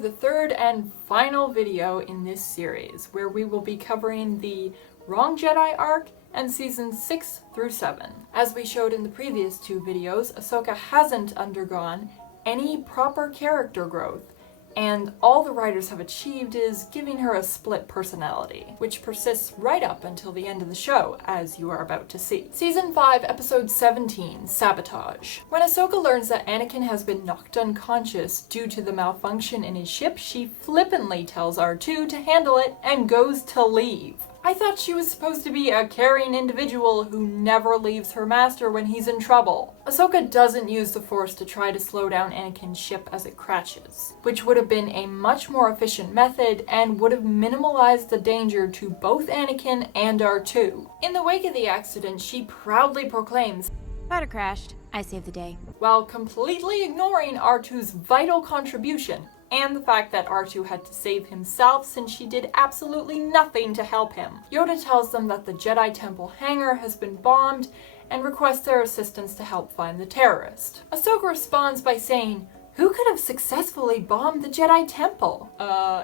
the third and final video in this series, where we will be covering the Wrong Jedi arc and seasons 6 through 7. As we showed in the previous two videos, Ahsoka hasn't undergone any proper character growth, and all the writers have achieved is giving her a split personality, which persists right up until the end of the show, as you are about to see. Season 5, Episode 17, Sabotage. When Ahsoka learns that Anakin has been knocked unconscious due to the malfunction in his ship, she flippantly tells R2 to handle it and goes to leave. I thought she was supposed to be a caring individual who never leaves her master when he's in trouble. Ahsoka doesn't use the Force to try to slow down Anakin's ship as it crashes, which would have been a much more efficient method and would have minimalized the danger to both Anakin and R2. In the wake of the accident, she proudly proclaims, "Fighter crashed. I saved the day." while completely ignoring R2's vital contribution, and the fact that R2 had to save himself since she did absolutely nothing to help him. Yoda tells them that the Jedi Temple hangar has been bombed and requests their assistance to help find the terrorist. Ahsoka responds by saying, "Who could have successfully bombed the Jedi Temple?"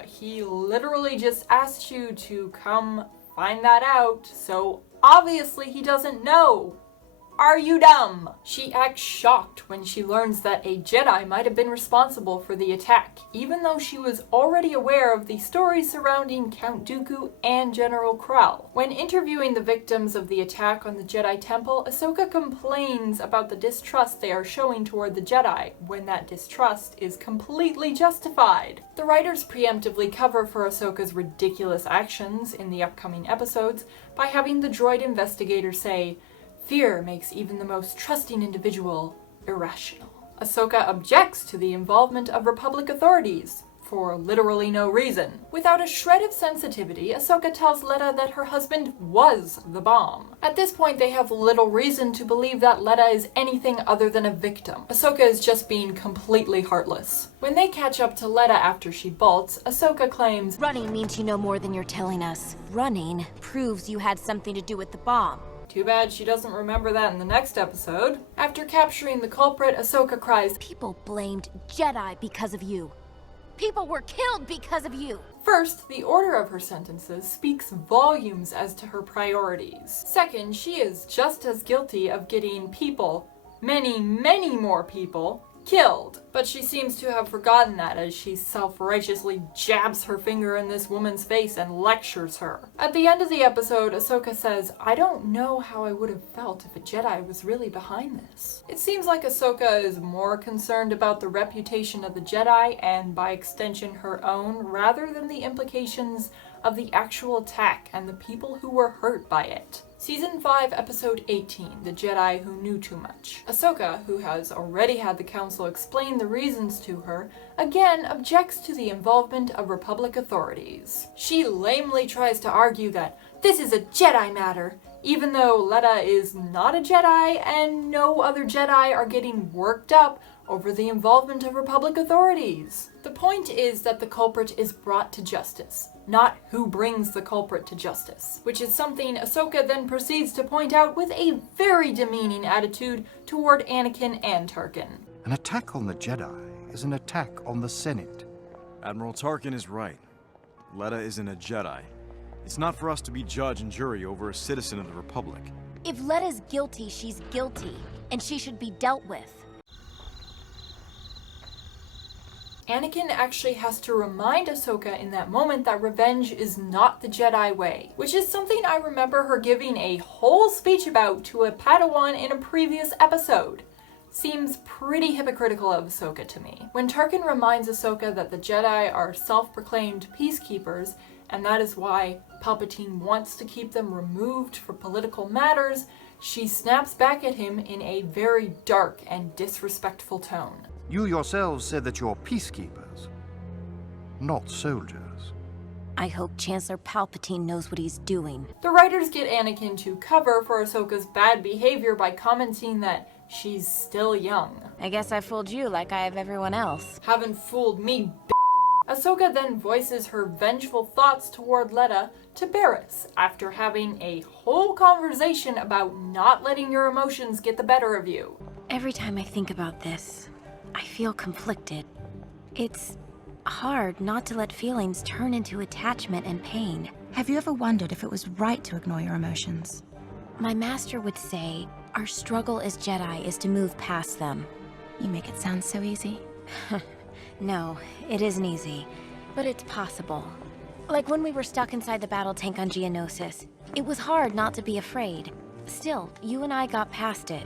He literally just asked you to come find that out, so obviously he doesn't know. Are you dumb? She acts shocked when she learns that a Jedi might have been responsible for the attack, even though she was already aware of the stories surrounding Count Dooku and General Krell. When interviewing the victims of the attack on the Jedi Temple, Ahsoka complains about the distrust they are showing toward the Jedi, when that distrust is completely justified. The writers preemptively cover for Ahsoka's ridiculous actions in the upcoming episodes by having the droid investigator say, "Fear makes even the most trusting individual irrational." Ahsoka objects to the involvement of Republic authorities, for literally no reason. Without a shred of sensitivity, Ahsoka tells Letta that her husband was the bomb. At this point, they have little reason to believe that Letta is anything other than a victim. Ahsoka is just being completely heartless. When they catch up to Letta after she bolts, Ahsoka claims, "Running means you know more than you're telling us. Running proves you had something to do with the bomb." Too bad she doesn't remember that in the next episode. After capturing the culprit, Ahsoka cries, "People blamed Jedi because of you. People were killed because of you." First, the order of her sentences speaks volumes as to her priorities. Second, she is just as guilty of getting people, many, many more people, killed. But she seems to have forgotten that as she self-righteously jabs her finger in this woman's face and lectures her. At the end of the episode, Ahsoka says, "I don't know how I would have felt if a Jedi was really behind this." It seems like Ahsoka is more concerned about the reputation of the Jedi, and by extension her own, rather than the implications of the actual attack and the people who were hurt by it. Season 5, Episode 18, The Jedi Who Knew Too Much. Ahsoka, who has already had the Council explain the reasons to her, again objects to the involvement of Republic authorities. She lamely tries to argue that this is a Jedi matter, even though Letta is not a Jedi and no other Jedi are getting worked up over the involvement of Republic authorities. The point is that the culprit is brought to justice, not who brings the culprit to justice, which is something Ahsoka then proceeds to point out with a very demeaning attitude toward Anakin and Tarkin. An attack on the Jedi is an attack on the Senate. Admiral Tarkin is right. Letta isn't a Jedi. It's not for us to be judge and jury over a citizen of the Republic. If Letta's guilty, she's guilty, and she should be dealt with. Anakin actually has to remind Ahsoka in that moment that revenge is not the Jedi way, which is something I remember her giving a whole speech about to a Padawan in a previous episode. Seems pretty hypocritical of Ahsoka to me. When Tarkin reminds Ahsoka that the Jedi are self-proclaimed peacekeepers, and that is why Palpatine wants to keep them removed for political matters, she snaps back at him in a very dark and disrespectful tone. You yourselves said that you're peacekeepers, not soldiers. I hope Chancellor Palpatine knows what he's doing. The writers get Anakin to cover for Ahsoka's bad behavior by commenting that she's still young. I guess I fooled you like I have everyone else. Haven't fooled me, b****. Ahsoka then voices her vengeful thoughts toward Letta to Barriss after having a whole conversation about not letting your emotions get the better of you. Every time I think about this, I feel conflicted. It's hard not to let feelings turn into attachment and pain. Have you ever wondered if it was right to ignore your emotions? My master would say, our struggle as Jedi is to move past them. You make it sound so easy. No, it isn't easy, but it's possible. Like when we were stuck inside the battle tank on Geonosis. It was hard not to be afraid. Still, you and I got past it.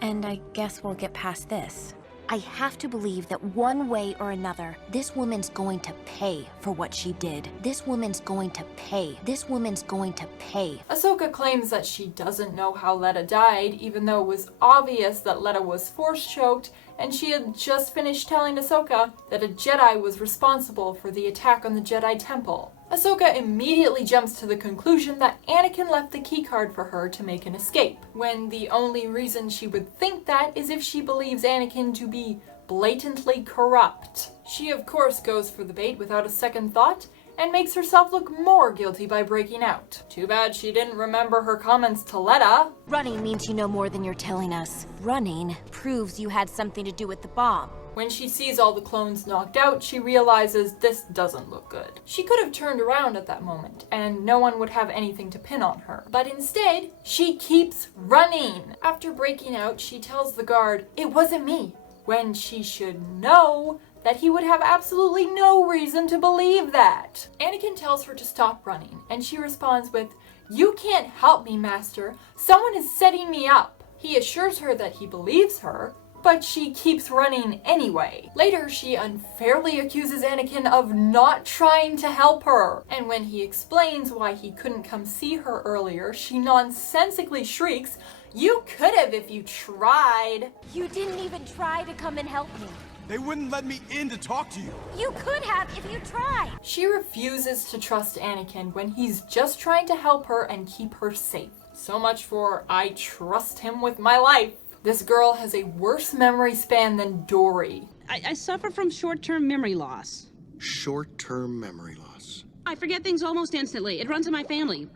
And I guess we'll get past this. I have to believe that one way or another, this woman's going to pay for what she did. This woman's going to pay. This woman's going to pay. Ahsoka claims that she doesn't know how Letta died, even though it was obvious that Letta was force-choked, and she had just finished telling Ahsoka that a Jedi was responsible for the attack on the Jedi Temple. Ahsoka immediately jumps to the conclusion that Anakin left the keycard for her to make an escape, when the only reason she would think that is if she believes Anakin to be blatantly corrupt. She of course goes for the bait without a second thought, and makes herself look more guilty by breaking out. Too bad she didn't remember her comments to Letta. Running means you know more than you're telling us. Running proves you had something to do with the bomb. When she sees all the clones knocked out, she realizes this doesn't look good. She could have turned around at that moment, and no one would have anything to pin on her. But instead, she keeps running. After breaking out, she tells the guard, "It wasn't me," when she should know that he would have absolutely no reason to believe that. Anakin tells her to stop running, and she responds with, "You can't help me, Master. Someone is setting me up." He assures her that he believes her, but she keeps running anyway. Later, she unfairly accuses Anakin of not trying to help her. And when he explains why he couldn't come see her earlier, she nonsensically shrieks, "You could have if you tried." You didn't even try to come and help me. They wouldn't let me in to talk to you. You could have if you tried. She refuses to trust Anakin when he's just trying to help her and keep her safe. So much for "I trust him with my life." This girl has a worse memory span than Dory. I suffer from short-term memory loss. Short-term memory loss. I forget things almost instantly. It runs in my family.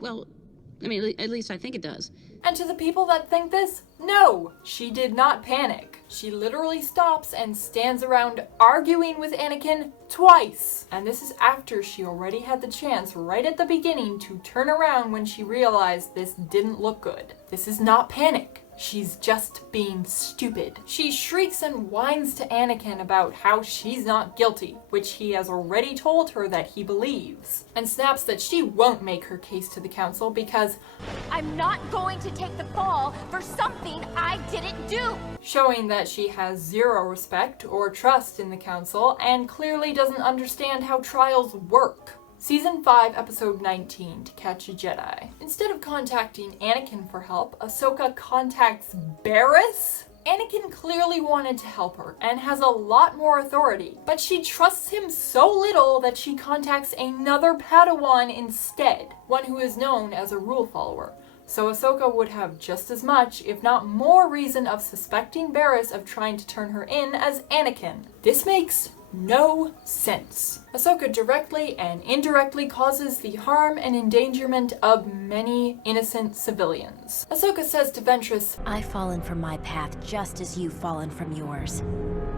Well, I mean, at least I think it does. And to the people that think this, no, she did not panic. She literally stops and stands around arguing with Anakin twice. And this is after she already had the chance right at the beginning to turn around when she realized this didn't look good. This is not panic. She's just being stupid. She shrieks and whines to Anakin about how she's not guilty, which he has already told her that he believes, and snaps that she won't make her case to the council because I'm not going to take the fall for something I didn't do. Showing that she has zero respect or trust in the council and clearly doesn't understand how trials work. Season 5, Episode 19, To Catch a Jedi. Instead of contacting Anakin for help, Ahsoka contacts Barriss? Anakin clearly wanted to help her and has a lot more authority, but she trusts him so little that she contacts another Padawan instead, one who is known as a rule follower. So Ahsoka would have just as much, if not more, reason of suspecting Barriss of trying to turn her in as Anakin. This makes no sense. Ahsoka directly and indirectly causes the harm and endangerment of many innocent civilians. Ahsoka says to Ventress, I've fallen from my path just as you've fallen from yours.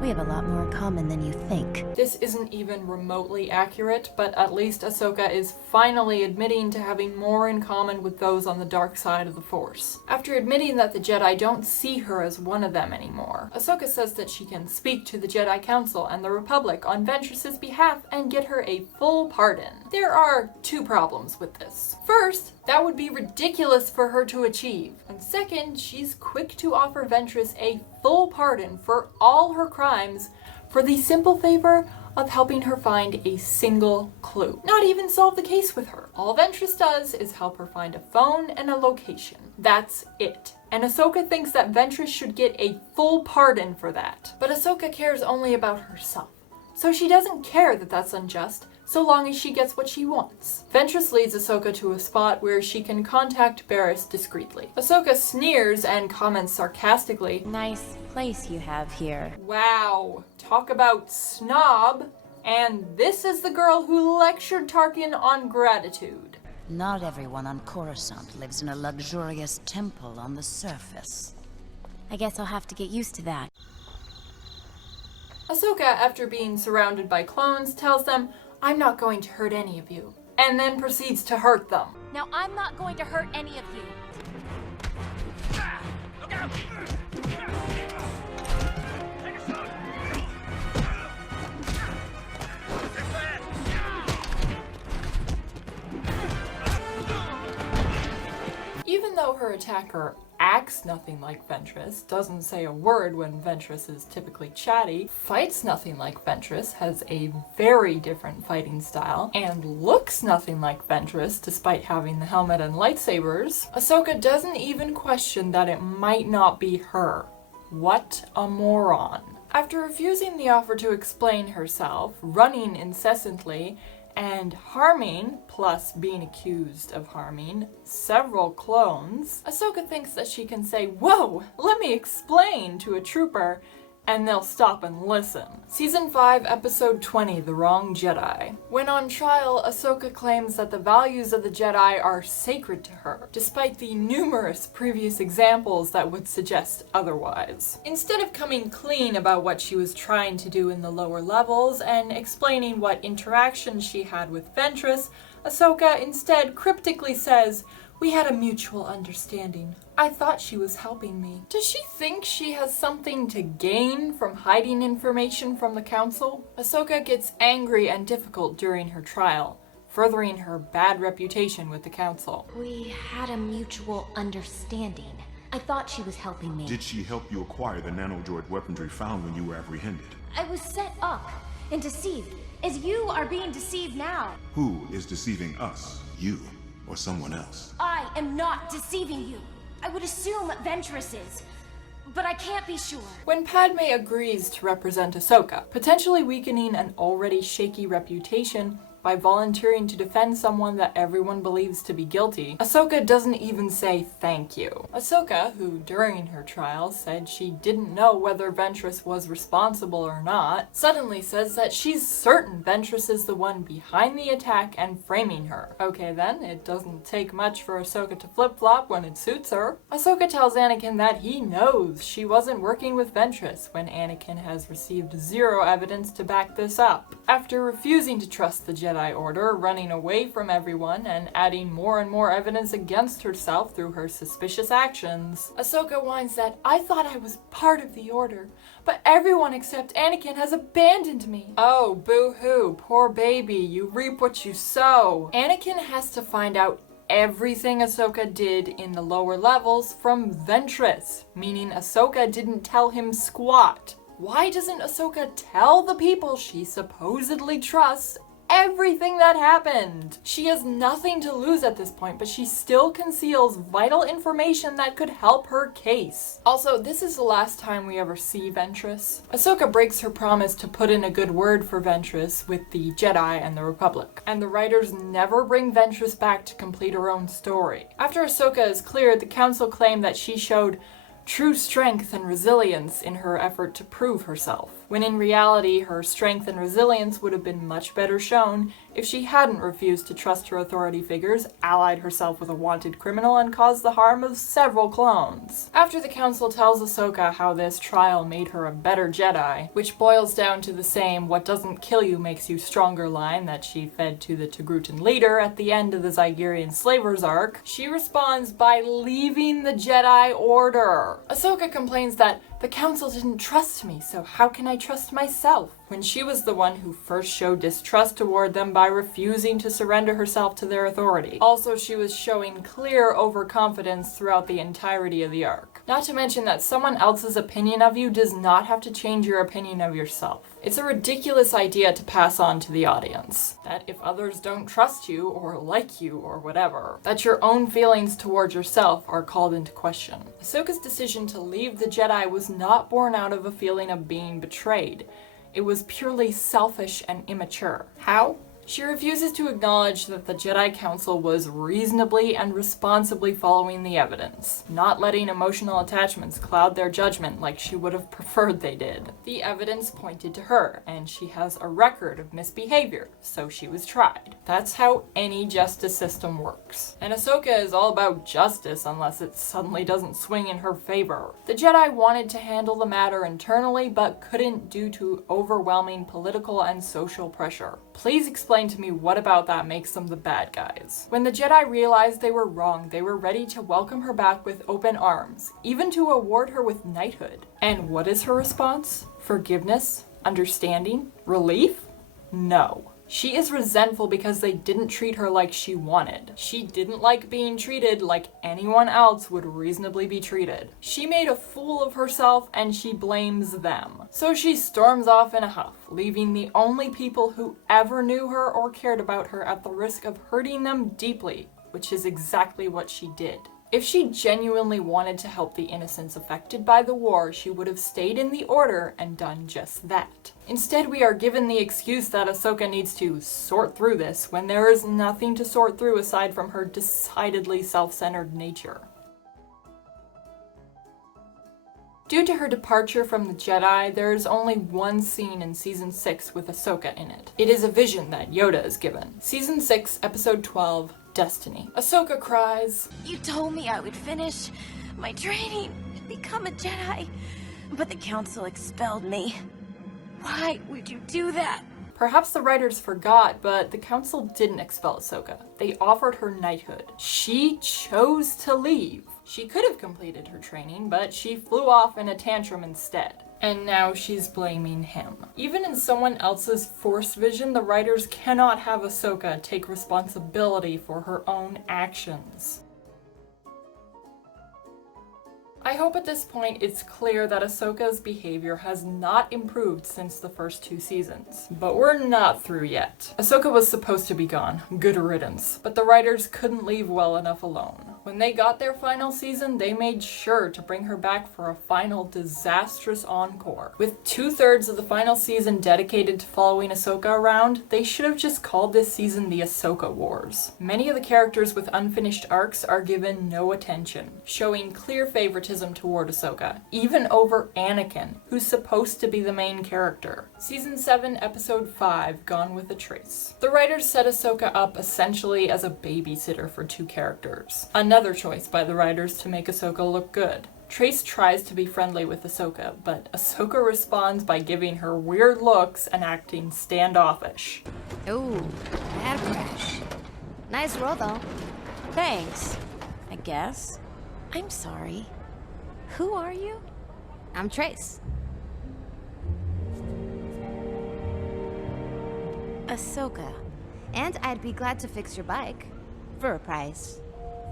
We have a lot more in common than you think. This isn't even remotely accurate, but at least Ahsoka is finally admitting to having more in common with those on the dark side of the Force. After admitting that the Jedi don't see her as one of them anymore, Ahsoka says that she can speak to the Jedi Council and the Republic on Ventress's behalf and get her a full pardon. There are two problems with this. First, that would be ridiculous for her to achieve. And second, she's quick to offer Ventress a full pardon for all her crimes for the simple favor of helping her find a single clue. Not even solve the case with her. All Ventress does is help her find a phone and a location. That's it. And Ahsoka thinks that Ventress should get a full pardon for that. But Ahsoka cares only about herself. So she doesn't care that that's unjust, so long as she gets what she wants. Ventress leads Ahsoka to a spot where she can contact Barriss discreetly. Ahsoka sneers and comments sarcastically, Nice place you have here. Wow, talk about snob. And this is the girl who lectured Tarkin on gratitude. Not everyone on Coruscant lives in a luxurious temple on the surface. I guess I'll have to get used to that. Ahsoka, after being surrounded by clones, tells them, "I'm not going to hurt any of you," and then proceeds to hurt them. Now, I'm not going to hurt any of you. Even though her attacker acts nothing like Ventress, doesn't say a word when Ventress is typically chatty, fights nothing like Ventress, has a very different fighting style, and looks nothing like Ventress despite having the helmet and lightsabers, Ahsoka doesn't even question that it might not be her. What a moron. After refusing the offer to explain herself, running incessantly, and harming, plus being accused of harming, several clones, Ahsoka thinks that she can say, "Whoa, let me explain," to a trooper, and they'll stop and listen. Season 5, Episode 20, The Wrong Jedi. When on trial, Ahsoka claims that the values of the Jedi are sacred to her, despite the numerous previous examples that would suggest otherwise. Instead of coming clean about what she was trying to do in the lower levels and explaining what interactions she had with Ventress, Ahsoka instead cryptically says, "We had a mutual understanding. I thought she was helping me." Does she think she has something to gain from hiding information from the Council? Ahsoka gets angry and difficult during her trial, furthering her bad reputation with the Council. We had a mutual understanding. I thought she was helping me. Did she help you acquire the nanodroid weaponry found when you were apprehended? I was set up and deceived, as you are being deceived now. Who is deceiving us? You or someone else? I am not deceiving you. I would assume Ventress is, but I can't be sure. When Padme agrees to represent Ahsoka, potentially weakening an already shaky reputation by volunteering to defend someone that everyone believes to be guilty, Ahsoka doesn't even say thank you. Ahsoka, who during her trial said she didn't know whether Ventress was responsible or not, suddenly says that she's certain Ventress is the one behind the attack and framing her. Okay then, it doesn't take much for Ahsoka to flip-flop when it suits her. Ahsoka tells Anakin that he knows she wasn't working with Ventress when Anakin has received zero evidence to back this up. After refusing to trust the Jedi Order, running away from everyone, and adding more and more evidence against herself through her suspicious actions, Ahsoka whines that, "I thought I was part of the Order, but everyone except Anakin has abandoned me." Oh, boo-hoo, poor baby, you reap what you sow. Anakin has to find out everything Ahsoka did in the lower levels from Ventress, meaning Ahsoka didn't tell him squat. Why doesn't Ahsoka tell the people she supposedly trusts everything that happened? She has nothing to lose at this point, but she still conceals vital information that could help her case. Also, this is the last time we ever see Ventress. Ahsoka breaks her promise to put in a good word for Ventress with the Jedi and the Republic, and the writers never bring Ventress back to complete her own story. After Ahsoka is cleared, the Council claim that she showed true strength and resilience in her effort to prove herself, when in reality her strength and resilience would have been much better shown if she hadn't refused to trust her authority figures, allied herself with a wanted criminal, and caused the harm of several clones. After the Council tells Ahsoka how this trial made her a better Jedi, which boils down to the same "what doesn't kill you makes you stronger" line that she fed to the Togrutan leader at the end of the Zygerian Slavers arc, she responds by leaving the Jedi Order. Ahsoka complains that the Council didn't trust me, so how can I trust myself? When she was the one who first showed distrust toward them by refusing to surrender herself to their authority. Also, she was showing clear overconfidence throughout the entirety of the arc. Not to mention that someone else's opinion of you does not have to change your opinion of yourself. It's a ridiculous idea to pass on to the audience, that if others don't trust you or like you or whatever, that your own feelings towards yourself are called into question. Ahsoka's decision to leave the Jedi was not born out of a feeling of being betrayed. It was purely selfish and immature. How? She refuses to acknowledge that the Jedi Council was reasonably and responsibly following the evidence, not letting emotional attachments cloud their judgment like she would have preferred they did. The evidence pointed to her, and she has a record of misbehavior, so she was tried. That's how any justice system works. And Ahsoka is all about justice unless it suddenly doesn't swing in her favor. The Jedi wanted to handle the matter internally, but couldn't due to overwhelming political and social pressure. Please explain to me what about that makes them the bad guys. When the Jedi realized they were wrong, they were ready to welcome her back with open arms, even to award her with knighthood. And what is her response? Forgiveness? Understanding? Relief? No. She is resentful because they didn't treat her like she wanted. She didn't like being treated like anyone else would reasonably be treated. She made a fool of herself and she blames them. So she storms off in a huff, leaving the only people who ever knew her or cared about her at the risk of hurting them deeply, which is exactly what she did. If she genuinely wanted to help the innocents affected by the war, she would have stayed in the Order and done just that. Instead, we are given the excuse that Ahsoka needs to sort through this when there is nothing to sort through aside from her decidedly self-centered nature. Due to her departure from the Jedi, there is only one scene in Season 6 with Ahsoka in it. It is a vision that Yoda is given. Season 6, Episode 12, Destiny. Ahsoka cries, You told me I would finish my training to become a Jedi, but the Council expelled me. Why would you do that? Perhaps the writers forgot, but the Council didn't expel Ahsoka. They offered her knighthood. She chose to leave. She could have completed her training, but she flew off in a tantrum instead. And now she's blaming him. Even in someone else's Force vision, the writers cannot have Ahsoka take responsibility for her own actions. I hope at this point it's clear that Ahsoka's behavior has not improved since the first 2 seasons. But we're not through yet. Ahsoka was supposed to be gone, good riddance, but the writers couldn't leave well enough alone. When they got their final season, they made sure to bring her back for a final disastrous encore. With 2/3 of the final season dedicated to following Ahsoka around, they should have just called this season the Ahsoka Wars. Many of the characters with unfinished arcs are given no attention, showing clear favoritism toward Ahsoka, even over Anakin, who's supposed to be the main character. Season 7, Episode 5, Gone with a Trace. The writers set Ahsoka up essentially as a babysitter for 2 characters. Another choice by the writers to make Ahsoka look good. Trace tries to be friendly with Ahsoka, but Ahsoka responds by giving her weird looks and acting standoffish. Ooh, bad crash. Nice roll, though. Thanks, I guess. I'm sorry. Who are you? I'm Trace. Ahsoka. And I'd be glad to fix your bike. For a price.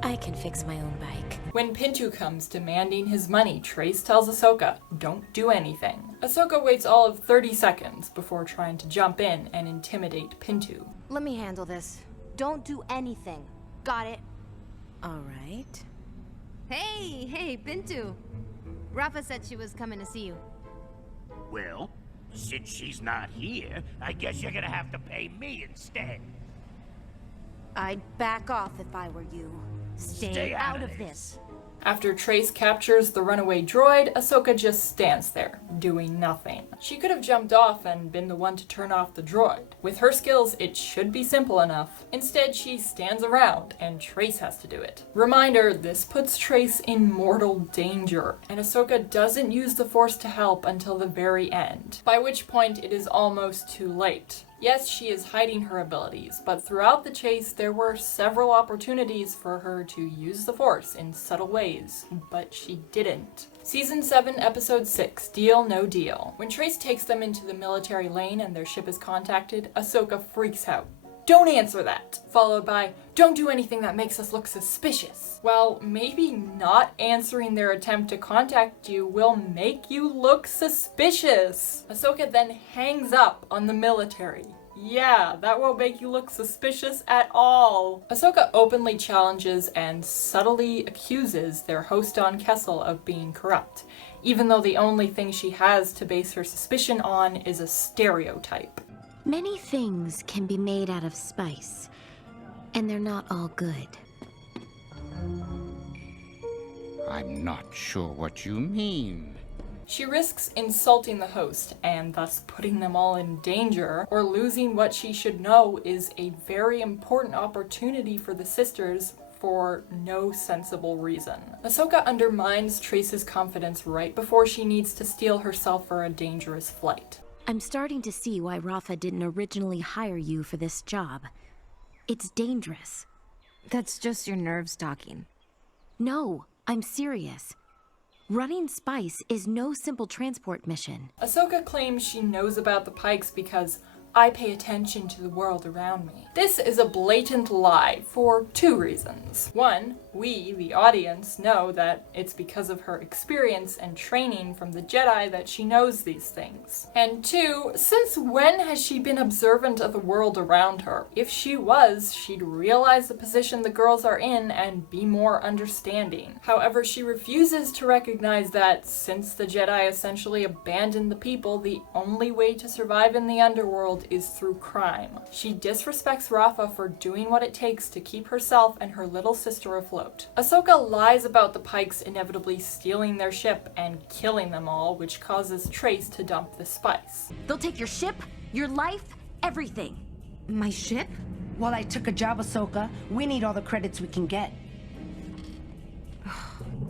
I can fix my own bike. When Pintu comes demanding his money, Trace tells Ahsoka, don't do anything. Ahsoka waits all of 30 seconds before trying to jump in and intimidate Pintu. Let me handle this. Don't do anything. Got it? Alright. Hey, Pintu. Rafa said she was coming to see you. Well, since she's not here, I guess you're gonna have to pay me instead. I'd back off if I were you. Stay out of this. After Trace captures the runaway droid, Ahsoka just stands there, doing nothing. She could have jumped off and been the one to turn off the droid. With her skills, it should be simple enough. Instead, she stands around, and Trace has to do it. Reminder, this puts Trace in mortal danger, and Ahsoka doesn't use the Force to help until the very end, by which point it is almost too late. Yes, she is hiding her abilities, but throughout the chase, there were several opportunities for her to use the Force in subtle ways, but she didn't. Season 7, Episode 6, Deal No Deal. When Trace takes them into the military lane and their ship is contacted, Ahsoka freaks out. Don't answer that! Followed by, don't do anything that makes us look suspicious. Well, maybe not answering their attempt to contact you will make you look suspicious. Ahsoka then hangs up on the military. Yeah, that won't make you look suspicious at all. Ahsoka openly challenges and subtly accuses their host on Kessel of being corrupt, even though the only thing she has to base her suspicion on is a stereotype. Many things can be made out of spice, and they're not all good. I'm not sure what you mean. She risks insulting the host and thus putting them all in danger, or losing what she should know is a very important opportunity for the sisters for no sensible reason. Ahsoka undermines Trace's confidence right before she needs to steel herself for a dangerous flight. I'm starting to see why Rafa didn't originally hire you for this job. It's dangerous. That's just your nerves talking. No, I'm serious. Running spice is no simple transport mission. Ahsoka claims she knows about the Pikes because I pay attention to the world around me. This is a blatant lie for two reasons. One, we, the audience, know that it's because of her experience and training from the Jedi that she knows these things. And two, since when has she been observant of the world around her? If she was, she'd realize the position the girls are in and be more understanding. However, she refuses to recognize that since the Jedi essentially abandoned the people, the only way to survive in the underworld is through crime. She disrespects Rafa for doing what it takes to keep herself and her little sister afloat. Ahsoka lies about the Pikes inevitably stealing their ship and killing them all, which causes Trace to dump the spice. They'll take your ship, your life, everything. My ship? Well, I took a job, Ahsoka. We need all the credits we can get.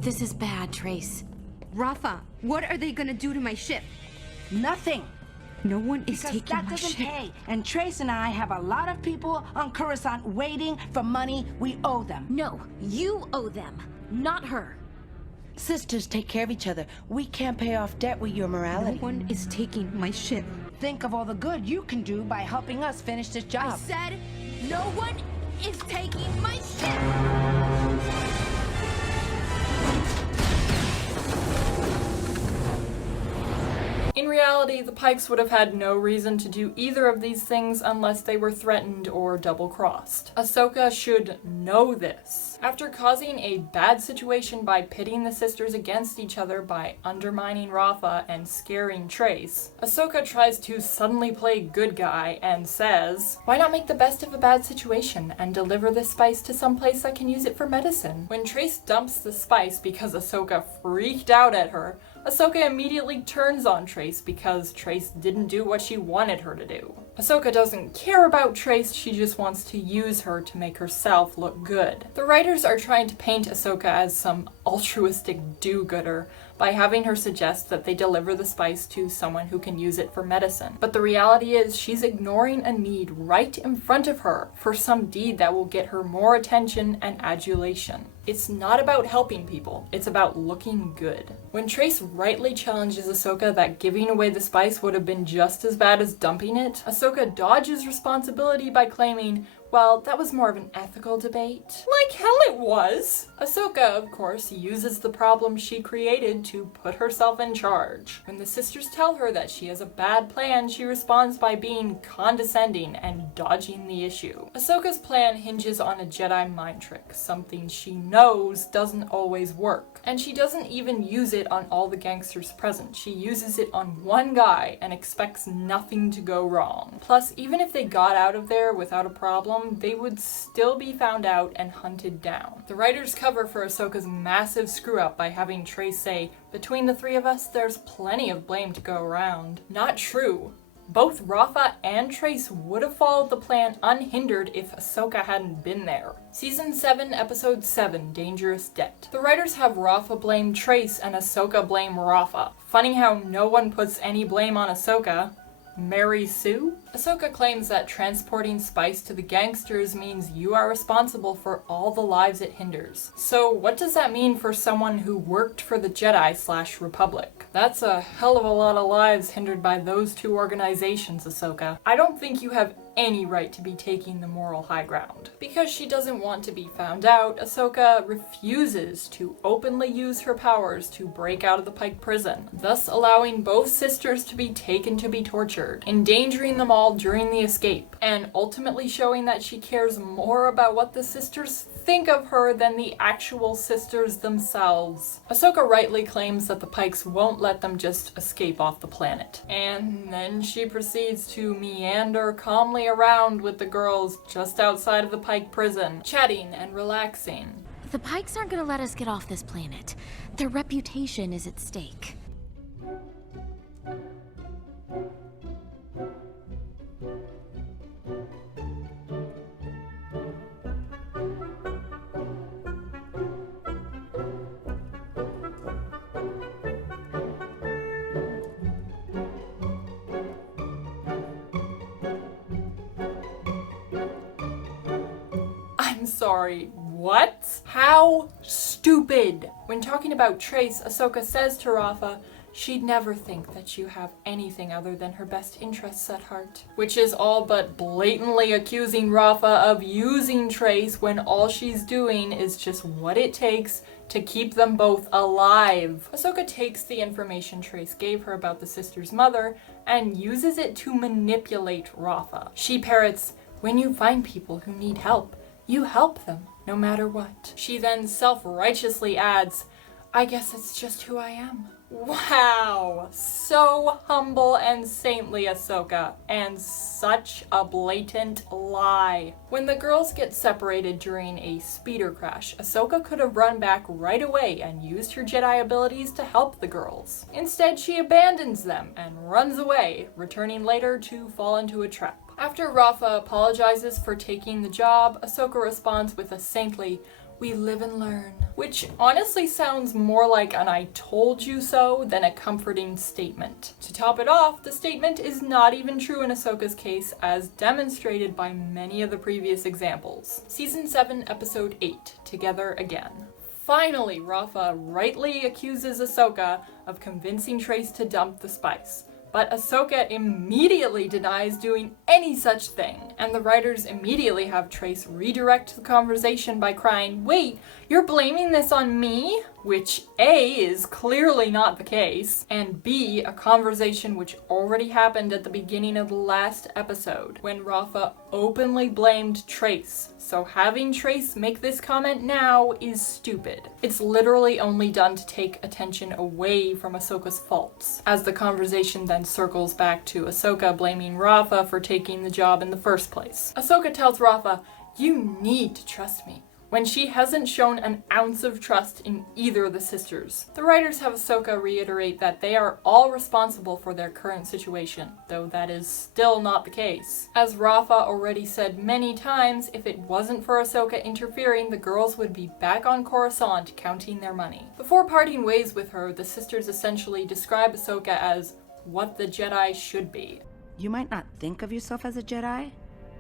This is bad, Trace. Rafa, what are they gonna do to my ship? Nothing. No one is Because taking that my doesn't ship. pay. And Trace and I have a lot of people on Coruscant waiting for money we owe them. No, you owe them, not her. Sisters take care of each other. We can't pay off debt with your morality. No one is taking my ship. Think of all the good you can do by helping us finish this job. I said no one is taking my ship! In reality, the Pikes would have had no reason to do either of these things unless they were threatened or double-crossed. Ahsoka should know this. After causing a bad situation by pitting the sisters against each other by undermining Rafa and scaring Trace, Ahsoka tries to suddenly play good guy and says, "Why not make the best of a bad situation and deliver this spice to some place that can use it for medicine?" When Trace dumps the spice because Ahsoka freaked out at her, Ahsoka immediately turns on Trace because Trace didn't do what she wanted her to do. Ahsoka doesn't care about Trace, she just wants to use her to make herself look good. The writers are trying to paint Ahsoka as some altruistic do-gooder by having her suggest that they deliver the spice to someone who can use it for medicine. But the reality is she's ignoring a need right in front of her for some deed that will get her more attention and adulation. It's not about helping people, it's about looking good. When Trace rightly challenges Ahsoka that giving away the spice would have been just as bad as dumping it, Ahsoka dodges responsibility by claiming, well, that was more of an ethical debate. Like hell it was! Ahsoka, of course, uses the problem she created to put herself in charge. When the sisters tell her that she has a bad plan, she responds by being condescending and dodging the issue. Ahsoka's plan hinges on a Jedi mind trick, something she knows doesn't always work. And she doesn't even use it on all the gangsters present. She uses it on one guy and expects nothing to go wrong. Plus, even if they got out of there without a problem, they would still be found out and hunted down. The writers cover for Ahsoka's massive screw-up by having Trace say, "Between the three of us, there's plenty of blame to go around." Not true. Both Rafa and Trace would have followed the plan unhindered if Ahsoka hadn't been there. Season 7, Episode 7, Dangerous Debt. The writers have Rafa blame Trace and Ahsoka blame Rafa. Funny how no one puts any blame on Ahsoka. Mary Sue? Ahsoka claims that transporting spice to the gangsters means you are responsible for all the lives it hinders. So what does that mean for someone who worked for the Jedi/Republic? That's a hell of a lot of lives hindered by those two organizations, Ahsoka. I don't think you have any right to be taking the moral high ground. Because she doesn't want to be found out, Ahsoka refuses to openly use her powers to break out of the Pike prison, thus allowing both sisters to be taken to be tortured, endangering them all during the escape, and ultimately showing that she cares more about what the sisters think of her than the actual sisters themselves. Ahsoka rightly claims that the Pikes won't let them just escape off the planet. And then she proceeds to meander calmly around with the girls just outside of the Pike prison, chatting and relaxing. The Pikes aren't gonna let us get off this planet. Their reputation is at stake. I'm sorry, what? How stupid! When talking about Trace, Ahsoka says to Rafa, she'd never think that you have anything other than her best interests at heart. Which is all but blatantly accusing Rafa of using Trace when all she's doing is just what it takes to keep them both alive. Ahsoka takes the information Trace gave her about the sister's mother and uses it to manipulate Rafa. She parrots, "When you find people who need help, you help them, no matter what." She then self-righteously adds, "I guess it's just who I am." Wow! So humble and saintly, Ahsoka, and such a blatant lie. When the girls get separated during a speeder crash, Ahsoka could have run back right away and used her Jedi abilities to help the girls. Instead, she abandons them and runs away, returning later to fall into a trap. After Rafa apologizes for taking the job, Ahsoka responds with a saintly, "We live and learn," which honestly sounds more like an "I told you so" than a comforting statement. To top it off, the statement is not even true in Ahsoka's case, as demonstrated by many of the previous examples. Season 7, Episode 8, Together Again. Finally, Rafa rightly accuses Ahsoka of convincing Trace to dump the spice. But Ahsoka immediately denies doing any such thing, and the writers immediately have Trace redirect the conversation by crying, "Wait, you're blaming this on me?" Which A, is clearly not the case, and B, a conversation which already happened at the beginning of the last episode, when Rafa openly blamed Trace. So having Trace make this comment now is stupid. It's literally only done to take attention away from Ahsoka's faults, as the conversation then circles back to Ahsoka blaming Rafa for taking the job in the first place. Ahsoka tells Rafa, "You need to trust me," when she hasn't shown an ounce of trust in either of the sisters. The writers have Ahsoka reiterate that they are all responsible for their current situation, though that is still not the case. As Rafa already said many times, if it wasn't for Ahsoka interfering, the girls would be back on Coruscant counting their money. Before parting ways with her, the sisters essentially describe Ahsoka as what the Jedi should be. You might not think of yourself as a Jedi,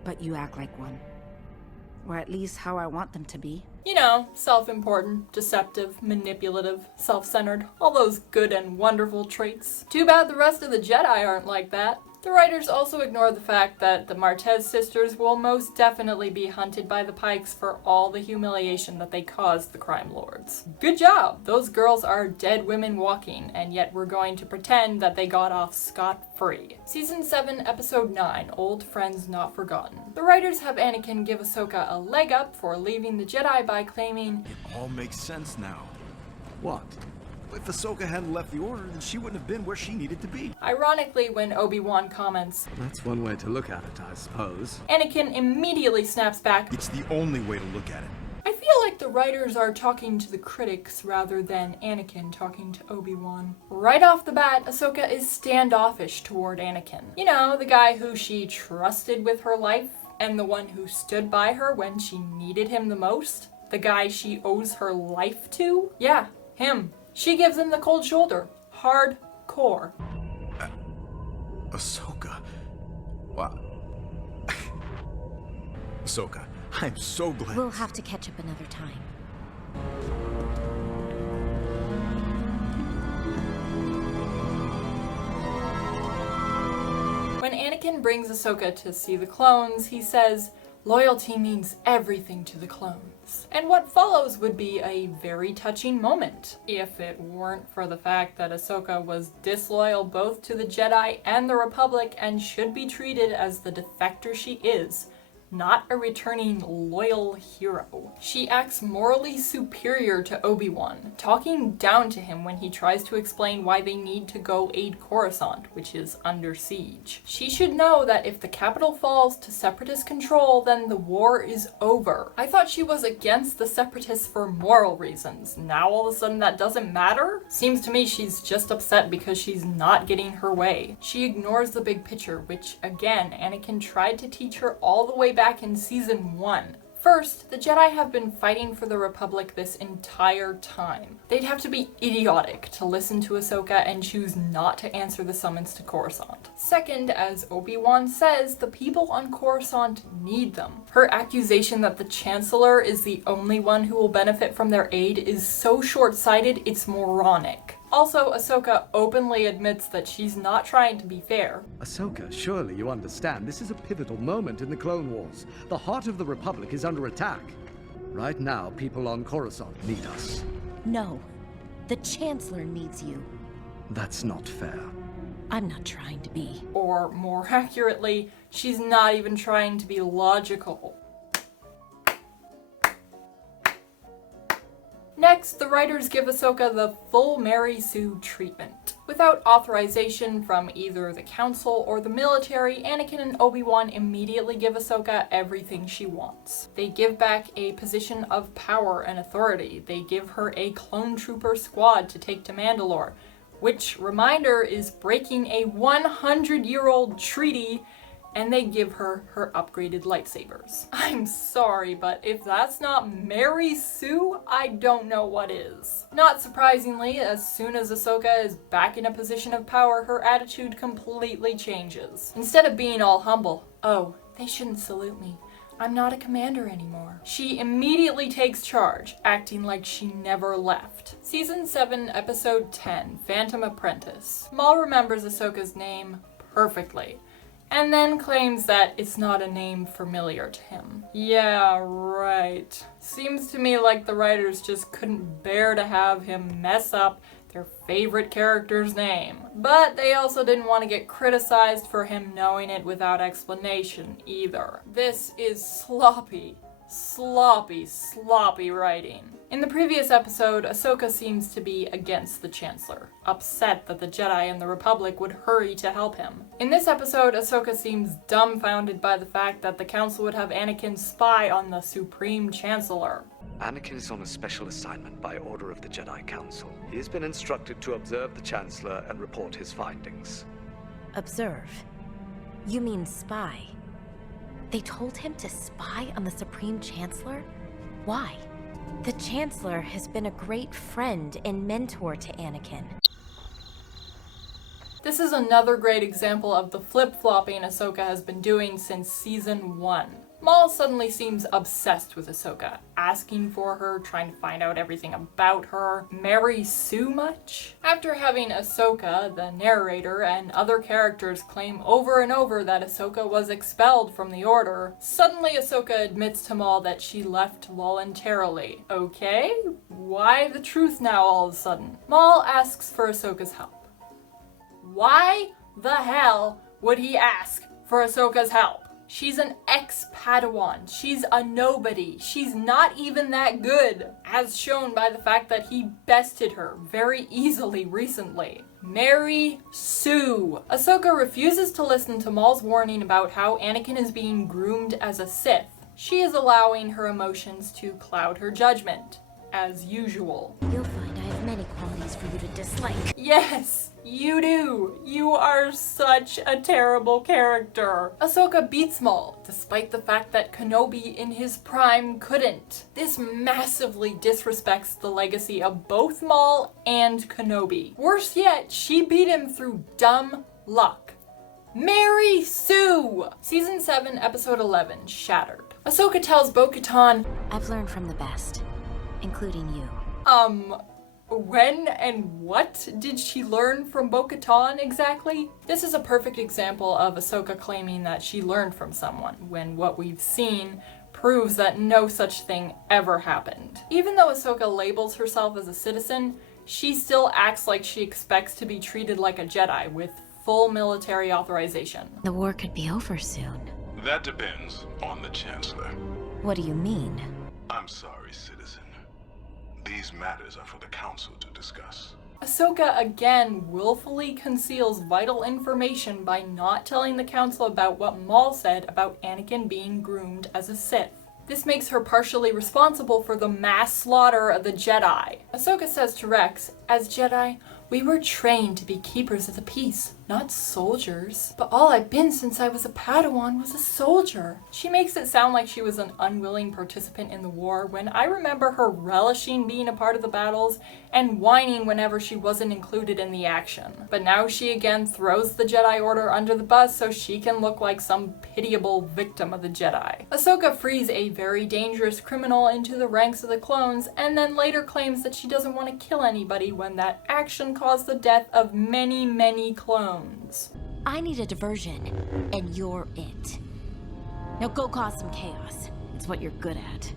but you act like one. Or at least how I want them to be. You know, self-important, deceptive, manipulative, self-centered, all those good and wonderful traits. Too bad the rest of the Jedi aren't like that. The writers also ignore the fact that the Martez sisters will most definitely be hunted by the Pikes for all the humiliation that they caused the crime lords. Good job! Those girls are dead women walking, and yet we're going to pretend that they got off scot-free. Season 7, Episode 9, Old Friends Not Forgotten. The writers have Anakin give Ahsoka a leg up for leaving the Jedi by claiming, "It all makes sense now." What? If Ahsoka hadn't left the Order, then she wouldn't have been where she needed to be. Ironically, when Obi-Wan comments, "That's one way to look at it, I suppose," Anakin immediately snaps back, "It's the only way to look at it." I feel like the writers are talking to the critics rather than Anakin talking to Obi-Wan. Right off the bat, Ahsoka is standoffish toward Anakin. You know, the guy who she trusted with her life, and the one who stood by her when she needed him the most. The guy she owes her life to. Yeah, him. She gives him the cold shoulder. Hardcore. Ahsoka. Wow. Ahsoka, I'm so glad. We'll have to catch up another time. When Anakin Anakin brings Ahsoka to see the clones. He says, "Loyalty means everything to the clones." And what follows would be a very touching moment, if it weren't for the fact that Ahsoka was disloyal both to the Jedi and the Republic and should be treated as the defector she is, not a returning loyal hero. She acts morally superior to Obi-Wan, talking down to him when he tries to explain why they need to go aid Coruscant, which is under siege. She should know that if the capital falls to Separatist control, then the war is over. I thought she was against the Separatists for moral reasons. Now all of a sudden that doesn't matter? Seems to me she's just upset because she's not getting her way. She ignores the big picture, which again, Anakin tried to teach her all the way back in season 1. First, the Jedi have been fighting for the Republic this entire time. They'd have to be idiotic to listen to Ahsoka and choose not to answer the summons to Coruscant. Second, as Obi-Wan says, the people on Coruscant need them. Her accusation that the Chancellor is the only one who will benefit from their aid is so short-sighted it's moronic. Also, Ahsoka openly admits that she's not trying to be fair. Ahsoka, surely you understand. This is a pivotal moment in the Clone Wars. The heart of the Republic is under attack. Right now, people on Coruscant need us. No. The Chancellor needs you. That's not fair. I'm not trying to be. Or more accurately, she's not even trying to be logical. Next, the writers give Ahsoka the full Mary Sue treatment. Without authorization from either the Council or the military, Anakin and Obi-Wan immediately give Ahsoka everything she wants. They give back a position of power and authority. They give her a clone trooper squad to take to Mandalore, which, reminder, is breaking a 100-year-old treaty, and they give her her upgraded lightsabers. I'm sorry, but if that's not Mary Sue, I don't know what is. Not surprisingly, as soon as Ahsoka is back in a position of power, her attitude completely changes. Instead of being all humble, "Oh, they shouldn't salute me. I'm not a commander anymore," she immediately takes charge, acting like she never left. Season 7, Episode 10, Phantom Apprentice. Maul remembers Ahsoka's name perfectly, and then claims that it's not a name familiar to him. Yeah, right. Seems to me like the writers just couldn't bear to have him mess up their favorite character's name. But they also didn't want to get criticized for him knowing it without explanation either. This is sloppy writing. In the previous episode, Ahsoka seems to be against the Chancellor, upset that the Jedi and the Republic would hurry to help him. In this episode, Ahsoka seems dumbfounded by the fact that the Council would have Anakin spy on the Supreme Chancellor. Anakin is on a special assignment by order of the Jedi Council. He has been instructed to observe the Chancellor and report his findings. Observe? You mean spy? They told him to spy on the Supreme Chancellor? Why? The Chancellor has been a great friend and mentor to Anakin. This is another great example of the flip-flopping Ahsoka has been doing since season 1. Maul suddenly seems obsessed with Ahsoka, asking for her, trying to find out everything about her. Mary Sue much? After having Ahsoka, the narrator, and other characters claim over and over that Ahsoka was expelled from the Order, suddenly Ahsoka admits to Maul that she left voluntarily. Okay, why the truth now all of a sudden? Maul asks for Ahsoka's help. Why the hell would he ask for Ahsoka's help? She's an ex-Padawan. She's a nobody. She's not even that good, as shown by the fact that he bested her very easily recently. Mary Sue. Ahsoka refuses to listen to Maul's warning about how Anakin is being groomed as a Sith. She is allowing her emotions to cloud her judgment, as usual. You'll find I have many qualities for you to dislike. Yes! You do! You are such a terrible character! Ahsoka beats Maul, despite the fact that Kenobi in his prime couldn't. This massively disrespects the legacy of both Maul and Kenobi. Worse yet, she beat him through dumb luck. Mary Sue! Season 7, Episode 11, Shattered. Ahsoka tells Bo-Katan, I've learned from the best, including you. When and what did she learn from Bo-Katan exactly? This is a perfect example of Ahsoka claiming that she learned from someone, when what we've seen proves that no such thing ever happened. Even though Ahsoka labels herself as a citizen, she still acts like she expects to be treated like a Jedi with full military authorization. The war could be over soon. That depends on the Chancellor. What do you mean? I'm sorry, citizen. These matters are for the Council to discuss. Ahsoka again willfully conceals vital information by not telling the Council about what Maul said about Anakin being groomed as a Sith. This makes her partially responsible for the mass slaughter of the Jedi. Ahsoka says to Rex, "As Jedi, we were trained to be keepers of the peace, not soldiers. But all I've been since I was a Padawan was a soldier." She makes it sound like she was an unwilling participant in the war, when I remember her relishing being a part of the battles and whining whenever she wasn't included in the action. But now she again throws the Jedi Order under the bus so she can look like some pitiable victim of the Jedi. Ahsoka frees a very dangerous criminal into the ranks of the clones, and then later claims that she doesn't want to kill anybody when that action caused the death of many, many clones. I need a diversion, and you're it. Now go cause some chaos. It's what you're good at.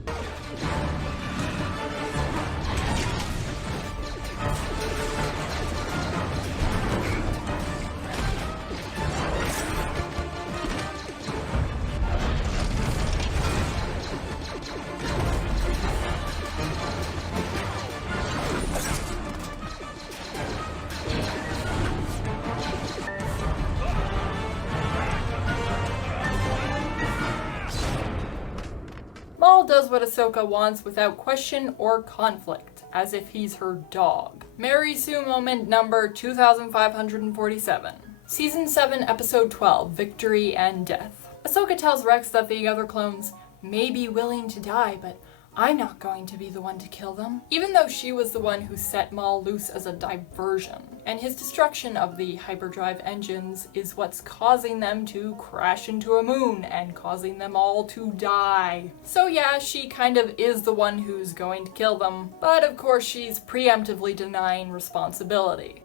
Maul does what Ahsoka wants without question or conflict, as if he's her dog. Mary Sue moment number 2547. Season 7, Episode 12, Victory and Death. Ahsoka tells Rex that the other clones may be willing to die, but I'm not going to be the one to kill them. Even though she was the one who set Maul loose as a diversion, and his destruction of the hyperdrive engines is what's causing them to crash into a moon and causing them all to die. So yeah, she kind of is the one who's going to kill them, but of course she's preemptively denying responsibility.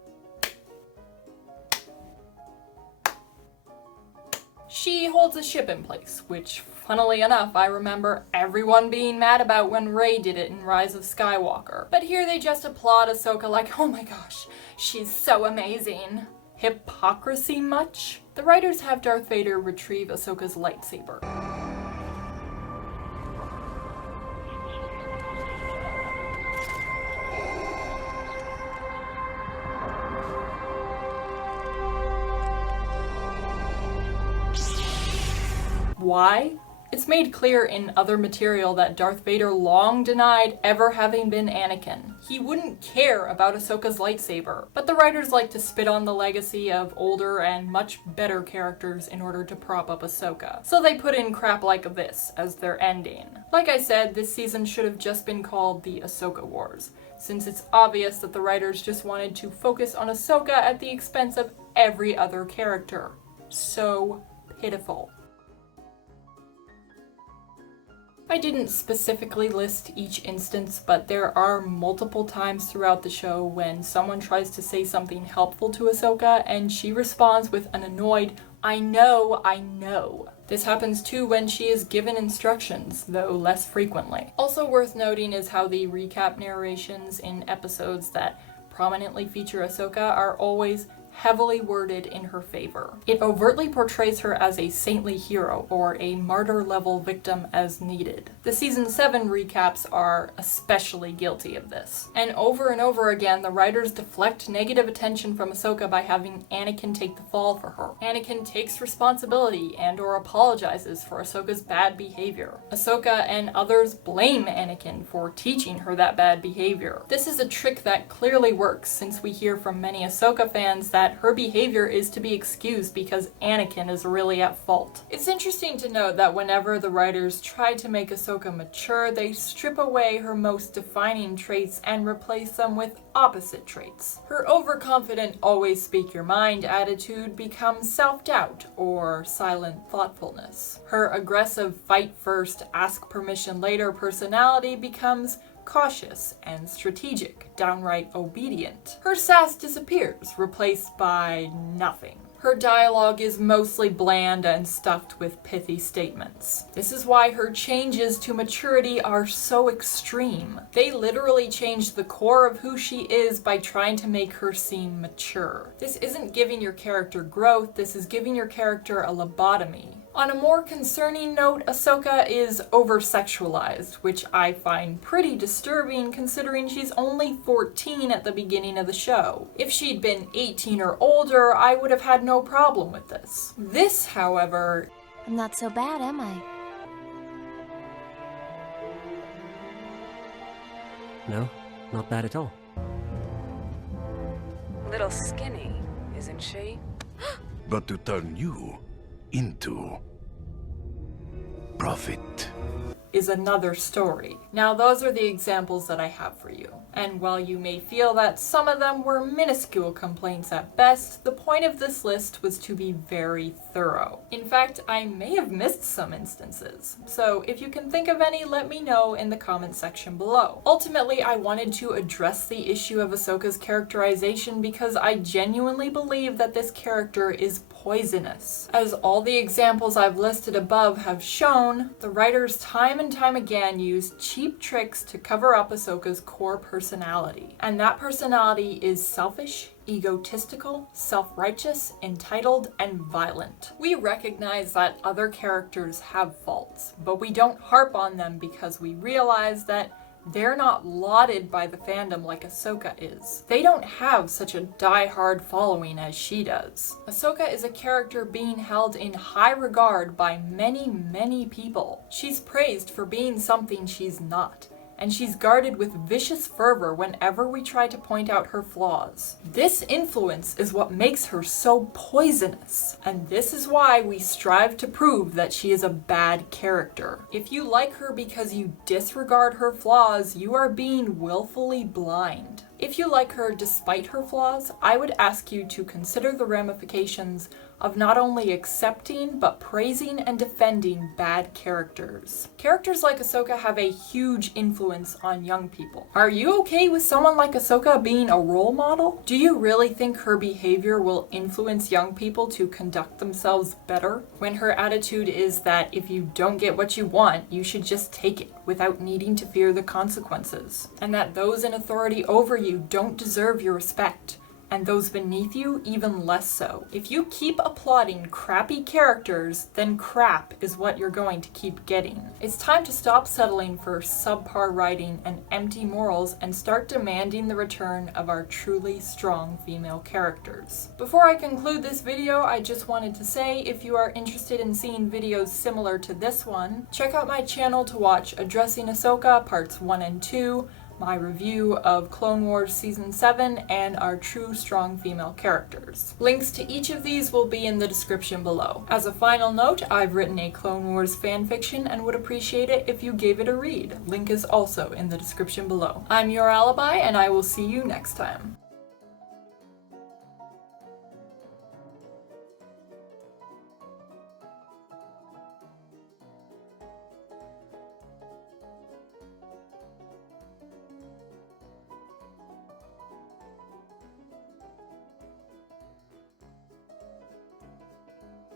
She holds a ship in place, which, funnily enough, I remember everyone being mad about when Rey did it in Rise of Skywalker. But here they just applaud Ahsoka like, oh my gosh, she's so amazing. Hypocrisy much? The writers have Darth Vader retrieve Ahsoka's lightsaber. Why? It's made clear in other material that Darth Vader long denied ever having been Anakin. He wouldn't care about Ahsoka's lightsaber, but the writers like to spit on the legacy of older and much better characters in order to prop up Ahsoka. So they put in crap like this as their ending. Like I said, this season should have just been called the Ahsoka Wars, since it's obvious that the writers just wanted to focus on Ahsoka at the expense of every other character. So pitiful. I didn't specifically list each instance, but there are multiple times throughout the show when someone tries to say something helpful to Ahsoka and she responds with an annoyed, I know, I know. This happens too when she is given instructions, though less frequently. Also worth noting is how the recap narrations in episodes that prominently feature Ahsoka are always heavily worded in her favor. It overtly portrays her as a saintly hero or a martyr-level victim as needed. The Season 7 recaps are especially guilty of this. And over again, the writers deflect negative attention from Ahsoka by having Anakin take the fall for her. Anakin takes responsibility and/or apologizes for Ahsoka's bad behavior. Ahsoka and others blame Anakin for teaching her that bad behavior. This is a trick that clearly works, since we hear from many Ahsoka fans that her behavior is to be excused because Anakin is really at fault. It's interesting to note that whenever the writers try to make Ahsoka mature, they strip away her most defining traits and replace them with opposite traits. Her overconfident, always speak your mind attitude becomes self-doubt or silent thoughtfulness. Her aggressive, fight first, ask permission later personality becomes cautious, and strategic, downright obedient. Her sass disappears, replaced by nothing. Her dialogue is mostly bland and stuffed with pithy statements. This is why her changes to maturity are so extreme. They literally change the core of who she is by trying to make her seem mature. This isn't giving your character growth, this is giving your character a lobotomy. On a more concerning note, Ahsoka is over-sexualized, which I find pretty disturbing considering she's only 14 at the beginning of the show. If she'd been 18 or older, I would have had no problem with this. This, however... I'm not so bad, am I? No, not bad at all. Little skinny, isn't she? But to turn you into profit is another story. Now those are the examples that I have for you. And while you may feel that some of them were minuscule complaints at best, the point of this list was to be very thorough. In fact, I may have missed some instances. So if you can think of any, let me know in the comment section below. Ultimately, I wanted to address the issue of Ahsoka's characterization because I genuinely believe that this character is poisonous. As all the examples I've listed above have shown, the writers time and time again use cheap tricks to cover up Ahsoka's core personality. And that personality is selfish, egotistical, self-righteous, entitled, and violent. We recognize that other characters have faults, but we don't harp on them because we realize that they're not lauded by the fandom like Ahsoka is. They don't have such a die-hard following as she does. Ahsoka is a character being held in high regard by many, many people. She's praised for being something she's not, and she's guarded with vicious fervor whenever we try to point out her flaws. This influence is what makes her so poisonous, and this is why we strive to prove that she is a bad character. If you like her because you disregard her flaws, you are being willfully blind. If you like her despite her flaws, I would ask you to consider the ramifications of not only accepting, but praising and defending bad characters. Characters like Ahsoka have a huge influence on young people. Are you okay with someone like Ahsoka being a role model? Do you really think her behavior will influence young people to conduct themselves better? When her attitude is that if you don't get what you want, you should just take it without needing to fear the consequences. And that those in authority over you don't deserve your respect, and those beneath you even less so. If you keep applauding crappy characters, then crap is what you're going to keep getting. It's time to stop settling for subpar writing and empty morals and start demanding the return of our truly strong female characters. Before I conclude this video, I just wanted to say if you are interested in seeing videos similar to this one, check out my channel to watch Addressing Ahsoka Parts 1 and 2, my review of Clone Wars Season 7, and our true strong female characters. Links to each of these will be in the description below. As a final note, I've written a Clone Wars fanfiction and would appreciate it if you gave it a read. Link is also in the description below. I'm your Alibi, and I will see you next time.